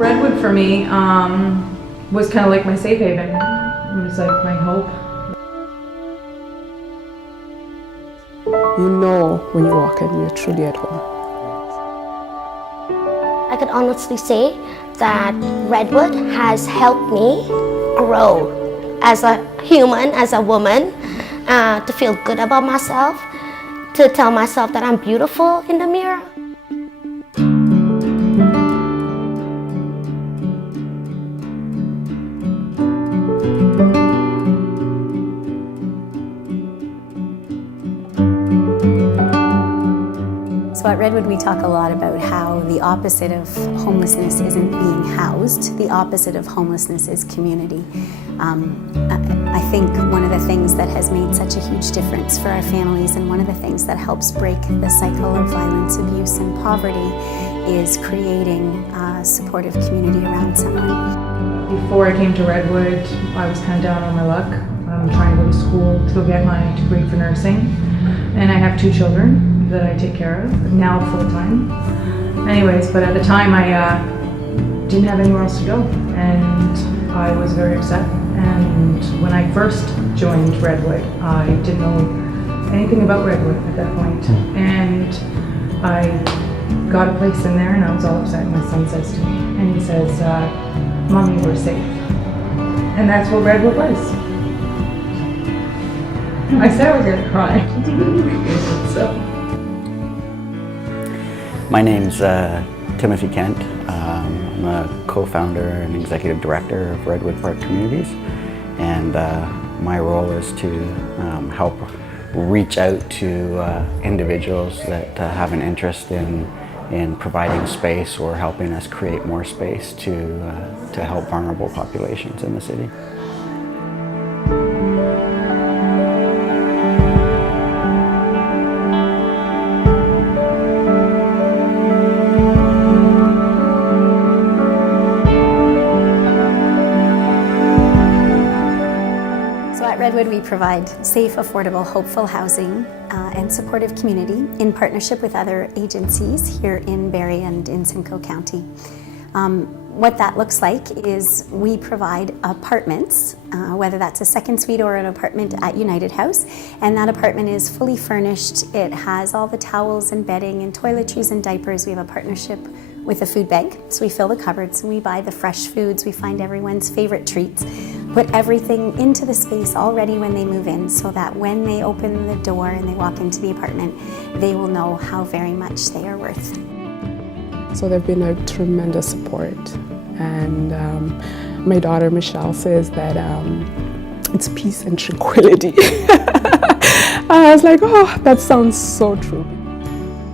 Redwood for me was kind of like my safe haven. It was like my hope. You know when you walk in, you're truly at home. I could honestly say that Redwood has helped me grow as a human, as a woman, to feel good about myself, to tell myself that I'm beautiful in the mirror. So at Redwood we talk a lot about how the opposite of homelessness isn't being housed, the opposite of homelessness is community. I think one of the things that has made such a huge difference for our families, and one of the things that helps break the cycle of violence, abuse and poverty, is creating a supportive community around someone. Before I came to Redwood, I was kind of down on my luck. I'm trying to go to school to get my degree for nursing, and I have 2 children that I take care of, now full-time. Anyways, but at the time I didn't have anywhere else to go, and I was very upset. And when I first joined Redwood, I didn't know anything about Redwood at that point. And I got a place in there and I was all upset. My son says to me, and he says, "Mommy, we're safe." And that's what Redwood was. I said I was gonna cry. So. My name's Timothy Kent. I'm a co-founder and executive director of Redwood Park Communities, and my role is to help reach out to individuals that have an interest in providing space or helping us create more space to help vulnerable populations in the city. At Redwood we provide safe, affordable, hopeful housing and supportive community in partnership with other agencies here in Barrie and in Simcoe County. What that looks like is we provide apartments, whether that's a second suite or an apartment at United House, and that apartment is fully furnished. It has all the towels and bedding and toiletries and diapers. We have a partnership with a food bank, so we fill the cupboards and we buy the fresh foods, we find everyone's favorite treats, put everything into the space all ready when they move in, so that when they open the door and they walk into the apartment, they will know how very much they are worth. So they've been a tremendous support, and my daughter Michelle says that it's peace and tranquility. I was like, oh, that sounds so true.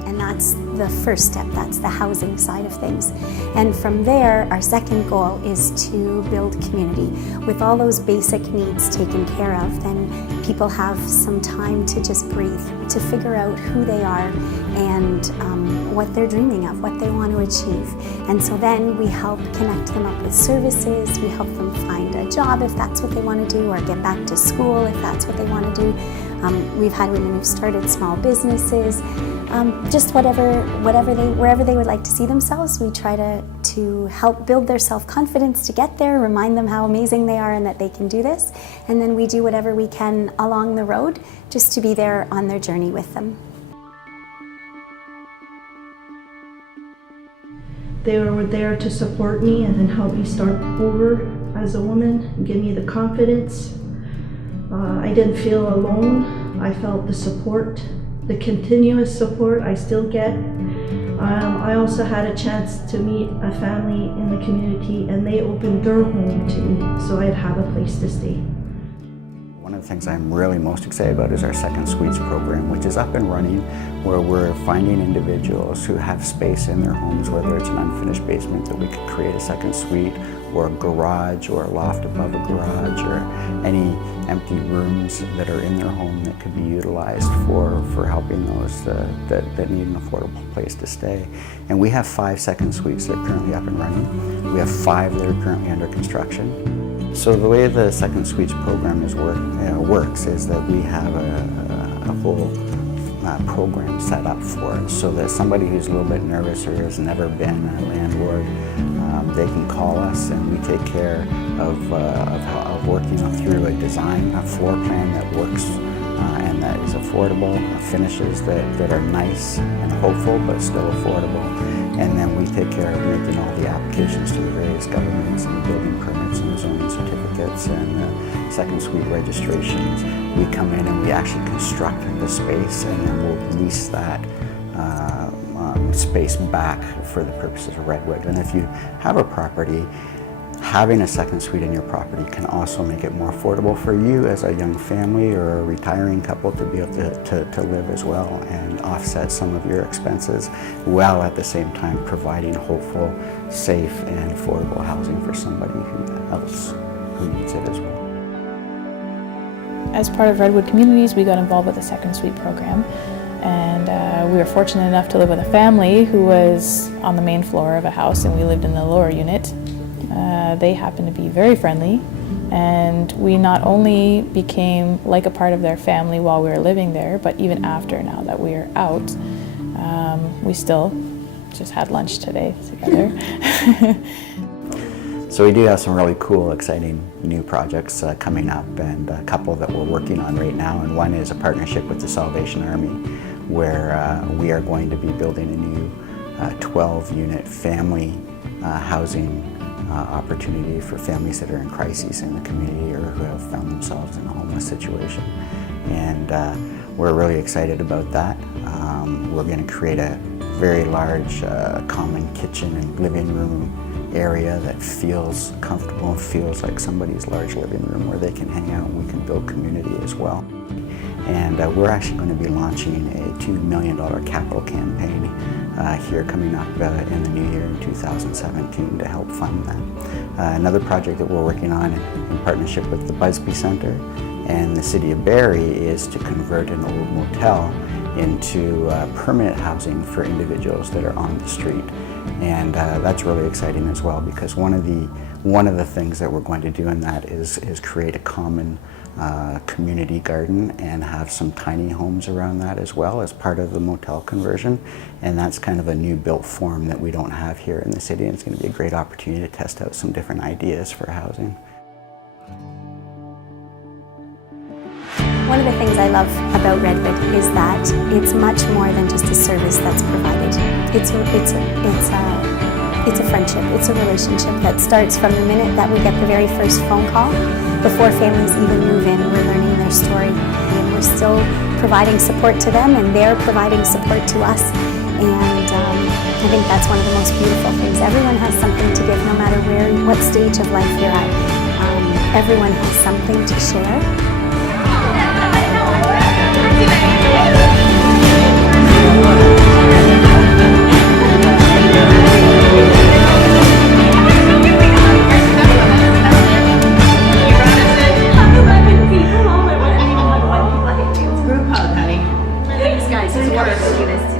And that's the first step, that's the housing side of things. And from there, our second goal is to build community. With all those basic needs taken care of, then people have some time to just breathe, to figure out who they are and what they're dreaming of, what they want to achieve. And so then we help connect them up with services, we help them find a job if that's what they want to do, or get back to school if that's what they want to do. We've had women who've started small businesses, just wherever they would like to see themselves. We try to help build their self-confidence to get there, remind them how amazing they are and that they can do this, and then we do whatever we can along the road just to be there on their journey with them. They were there to support me and then help me start over as a woman and give me the confidence. I didn't feel alone. I felt the support, the continuous support I still get. I also had a chance to meet a family in the community, and they opened their home to me so I'd have a place to stay. One of the things I'm really most excited about is our Second Suites program, which is up and running, where we're finding individuals who have space in their homes, whether it's an unfinished basement that we could create a second suite, or a garage, or a loft above a garage, or any empty rooms that are in their home that could be utilized for helping those that need an affordable place to stay. And we have 5 second suites that are currently up and running. We have 5 that are currently under construction. So the way the Second Suites program works is that we have a whole program set up for it, so that somebody who's a little bit nervous or has never been a landlord they can call us, and we take care of working through a design, a floor plan that works and that is affordable, finishes that are nice and hopeful but still affordable. And then we take care of making all the applications to the various governments and the building permits and the zoning certificates and the second suite registrations. We come in and we actually construct the space, and then we'll lease that space back for the purposes of Redwood. And if you have a property, having a second suite in your property can also make it more affordable for you as a young family or a retiring couple to be able to live as well and offset some of your expenses, while at the same time providing hopeful, safe, and affordable housing for somebody else who needs it as well. As part of Redwood Communities, we got involved with the Second Suite program, and we were fortunate enough to live with a family who was on the main floor of a house, and we lived in the lower unit. They happened to be very friendly, and we not only became like a part of their family while we were living there, but even after, now that we are out, we still just had lunch today together. So we do have some really cool, exciting new projects coming up, and a couple that we're working on right now. And one is a partnership with the Salvation Army, where we are going to be building a new 12-unit family housing opportunity for families that are in crises in the community or who have found themselves in a homeless situation. And we're really excited about that. We're going to create a very large common kitchen and living room area that feels comfortable and feels like somebody's large living room where they can hang out, and we can build community as well. And we're actually going to be launching a $2 million capital campaign here coming up in the new year in 2017 to help fund that. Another project that we're working on in partnership with the Busby Center and the City of Barrie is to convert an old motel into permanent housing for individuals that are on the street. And that's really exciting as well, because one of the things that we're going to do in that is create a common community garden and have some tiny homes around that as well as part of the motel conversion. And that's kind of a new built form that we don't have here in the city, and it's going to be a great opportunity to test out some different ideas for housing. One of the things I love about Redwood is that it's much more than just a service that's provided. It's a friendship, it's a relationship that starts from the minute that we get the very first phone call. Before families even move in, we're learning their story, and we're still providing support to them, and they're providing support to us. And I think that's one of the most beautiful things. Everyone has something to give, no matter what stage of life you're at. Everyone has something to share. Thanks guys, it's wonderful to do this.